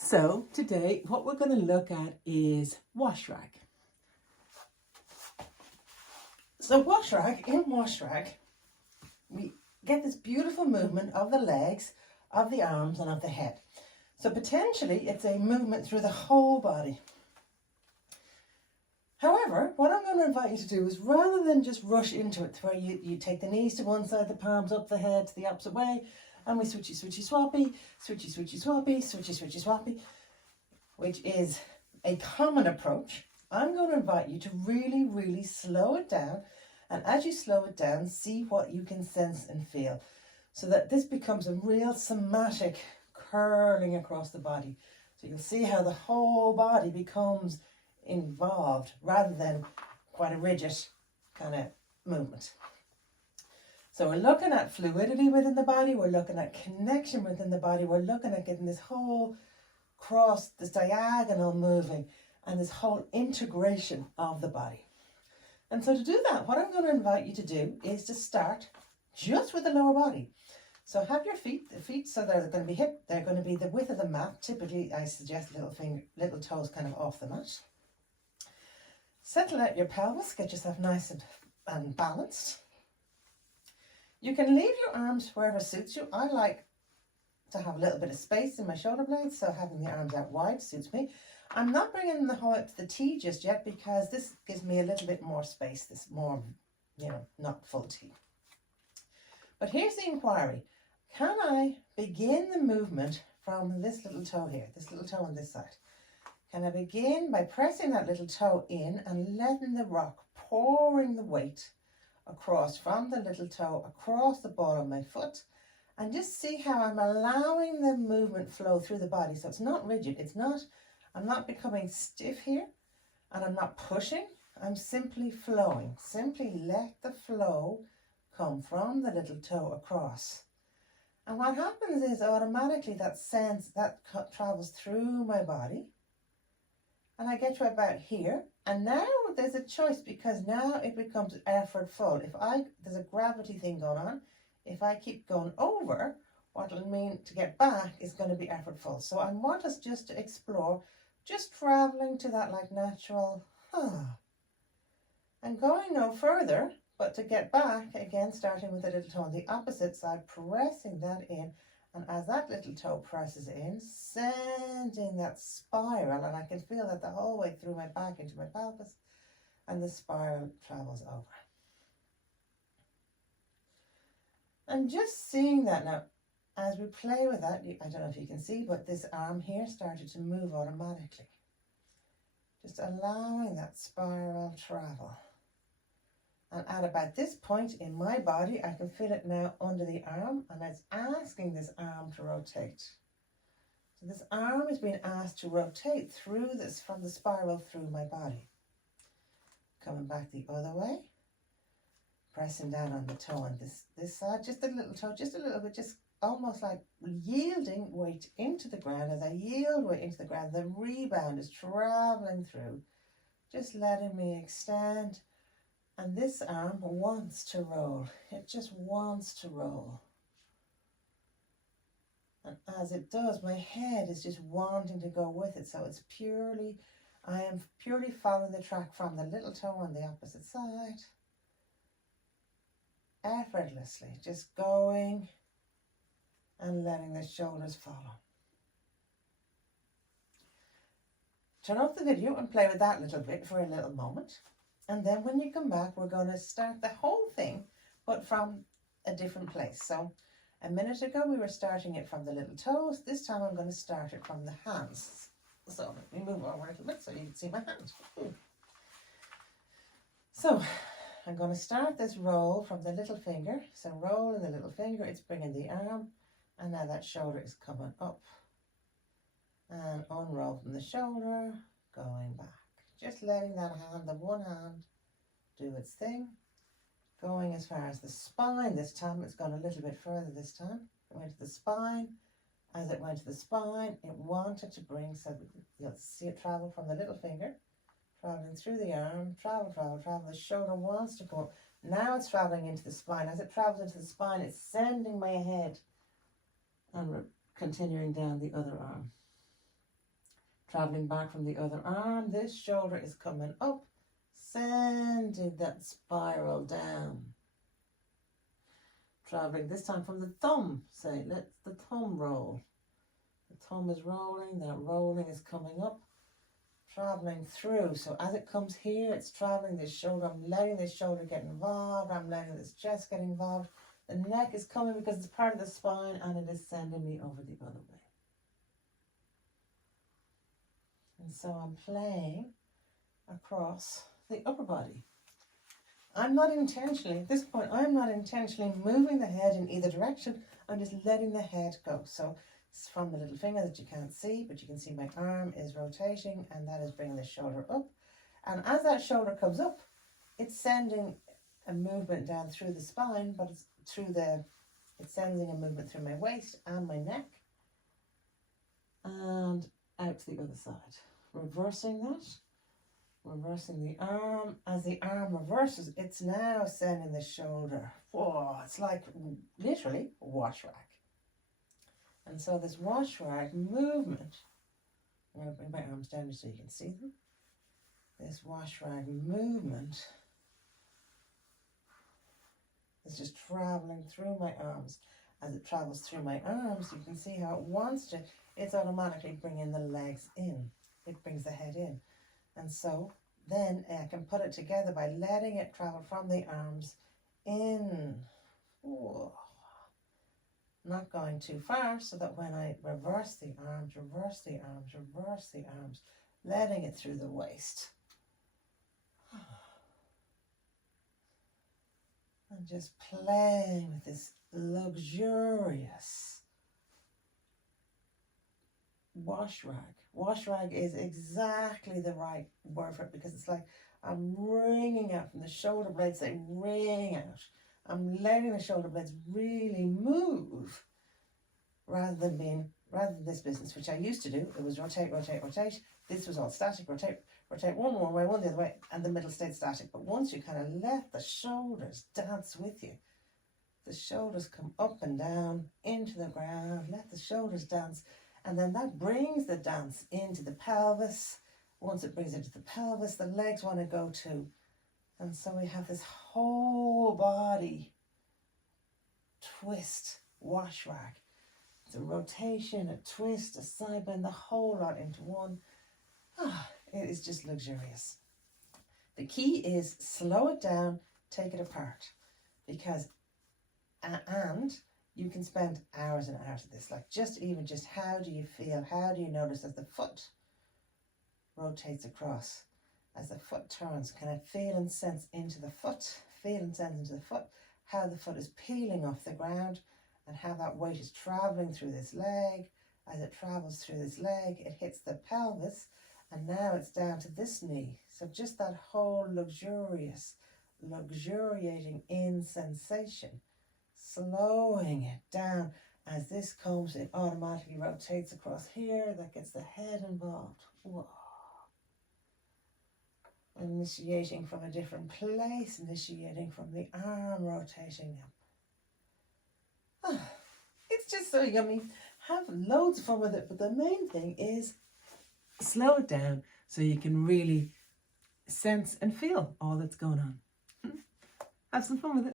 So today what we're going to look at is wash rag. So in wash rag, we get this beautiful movement of the legs, of the arms and of the head. So potentially it's a movement through the whole body. However, what I'm going to invite you to do is rather than just rush into it, where you take the knees to one side, the palms up, the head the opposite way, and we switchy, switchy, swappy, switchy, switchy, swappy, switchy, switchy, swappy, which is a common approach. I'm going to invite you to really, really slow it down. And as you slow it down, see what you can sense and feel, so that this becomes a real somatic curling across the body. So you'll see how the whole body becomes involved rather than quite a rigid kind of movement. So we're looking at fluidity within the body, we're looking at connection within the body, we're looking at getting this whole cross, this diagonal moving, and this whole integration of the body. And so to do that, what I'm going to invite you to do is to start just with the lower body. So have your the feet so they're going to be hip, they're going to be the width of the mat. Typically I suggest little toes kind of off the mat. Settle out your pelvis, get yourself nice and balanced. You can leave your arms wherever suits you. I like to have a little bit of space in my shoulder blades, so having the arms out wide suits me. I'm not bringing the whole up to the T just yet because this gives me a little bit more space, this more, not full T. But here's the inquiry. Can I begin the movement from this little toe here, this little toe on this side? Can I begin by pressing that little toe in and letting the rock, pouring the weight across from the little toe, across the ball of my foot, and just see how I'm allowing the movement flow through the body. So it's not rigid, I'm not becoming stiff here, and I'm not pushing, I'm simply flowing. Simply let the flow come from the little toe across. And what happens is automatically that travels through my body, and I get to about here, and now there's a choice because now it becomes effortful. There's a gravity thing going on. If I keep going over, what it'll mean to get back is going to be effortful. So I want us just to explore, just traveling to that like natural, and going no further, but to get back, again, starting with the little toe on the opposite side, pressing that in. And as that little toe presses in, sending that spiral, and I can feel that the whole way through my back into my pelvis, and the spiral travels over. And just seeing that now, as we play with that, I don't know if you can see, but this arm here started to move automatically. Just allowing that spiral travel. And at about this point in my body, I can feel it now under the arm, and it's asking this arm to rotate. So this arm is being asked to rotate through this, from the spiral through my body. Coming back the other way. Pressing down on the toe on this side, just a little toe, just a little bit, just almost like yielding weight into the ground. As I yield weight into the ground, the rebound is traveling through, just letting me extend. And this arm wants to roll. It just wants to roll. And as it does, my head is just wanting to go with it. So it's I am purely following the track from the little toe on the opposite side. Effortlessly, just going and letting the shoulders follow. Turn off the video and play with that little bit for a little moment. And then when you come back, we're going to start the whole thing, but from a different place. So a minute ago, we were starting it from the little toes. This time I'm going to start it from the hands. So let me move over a little bit so you can see my hand. So I'm going to start this roll from the little finger. So roll in the little finger, it's bringing the arm, and now that shoulder is coming up. And unroll from the shoulder, going back. Just letting that hand, the one hand, do its thing. Going as far as the spine this time. It's gone a little bit further this time. It went to the spine. As it went to the spine, it wanted to bring, so you'll see it travel from the little finger, traveling through the arm, travel. The shoulder wants to go up. Now it's traveling into the spine. As it travels into the spine, it's sending my head and continuing down the other arm. Traveling back from the other arm, this shoulder is coming up, sending that spiral down. Traveling this time from the thumb, say, let the thumb roll. The thumb is rolling, that rolling is coming up, traveling through. So as it comes here, it's traveling this shoulder. I'm letting this shoulder get involved. I'm letting this chest get involved. The neck is coming because it's part of the spine and it is sending me over the other way. And so I'm playing across the upper body. I'm not intentionally, at this point, I'm not intentionally moving the head in either direction. I'm just letting the head go. So it's from the little finger that you can't see, but you can see my arm is rotating and that is bringing the shoulder up. And as that shoulder comes up, it's sending a movement down through the spine, but it's sending a movement through my waist and my neck and out to the other side. Reversing that. Reversing the arm. As the arm reverses, it's now sending the shoulder. Whoa, it's like literally a wash rag. And so this wash rag movement, I'm going to bring my arms down so you can see them. This wash rag movement is just traveling through my arms. As it travels through my arms, you can see how it wants to. It's automatically bringing the legs in. It brings the head in. And so then I can put it together by letting it travel from the arms in. Whoa. Not going too far, so that when I reverse the arms, reverse the arms, reverse the arms, letting it through the waist. And just playing with this luxurious wash rag. Wash rag is exactly the right word for it because it's like I'm wringing out from the shoulder blades, they wring out. I'm letting the shoulder blades really move rather than this business, which I used to do. It was rotate, rotate, rotate. This was all static, rotate, rotate one way, one the other way, and the middle stayed static. But once you kind of let the shoulders dance with you, the shoulders come up and down into the ground, let the shoulders dance, and then that brings the dance into the pelvis. Once it brings it into the pelvis, the legs want to go too. And so we have this whole body twist wash rag. It's a rotation, a twist, a side bend, the whole lot into one. It is just luxurious. The key is slow it down, take it apart, because and you can spend hours and hours of this. Like just how do you feel? How do you notice as the foot rotates across? As the foot turns, can I feel and sense into the foot? Feel and sense into the foot, how the foot is peeling off the ground and how that weight is traveling through this leg. As it travels through this leg, it hits the pelvis and now it's down to this knee. So just that whole luxuriating in sensation, slowing it down. As this comes, it automatically rotates across here. That gets the head involved. Whoa. Initiating from a different place, initiating from the arm, rotating up. It's just so yummy. Have loads of fun with it, but the main thing is slow it down so you can really sense and feel all that's going on. Have some fun with it.